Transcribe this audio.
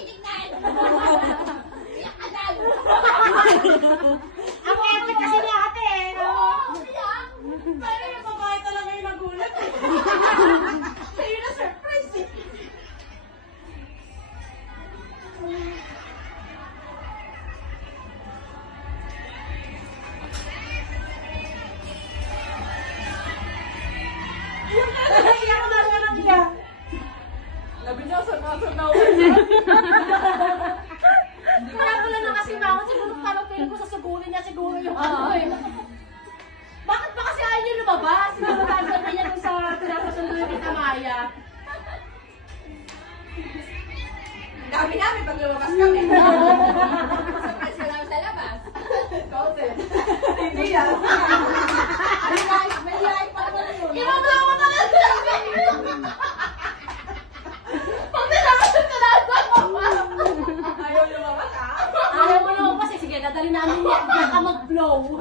titignan! Iyak ka dyan! Ang epic kasi ni ate eh, no? Oo, iyak! Pero yung babae talaga yung nagulat eh. Sa'yo na surprise eh! Iyak na siya ng iyak. Kaya pala na kasi bangon, siguro parang feeling ko sasagunin niya siguro yung ano eh. Bakit ba kasi ayaw niyo lumabas? Siguro sabi niya dun sa pinapasundo yung Amaya. Dami namin pag lumabas kami. Surprise ka namin sa labas. Counted. Hindi yan. May live pa naman yun. Ibaba mo talaga. Pag nalaman ka na Ayaw lumabas ah. Ayaw mo lumabas eh. Sige, dadali namin yan. Baka mag-blow.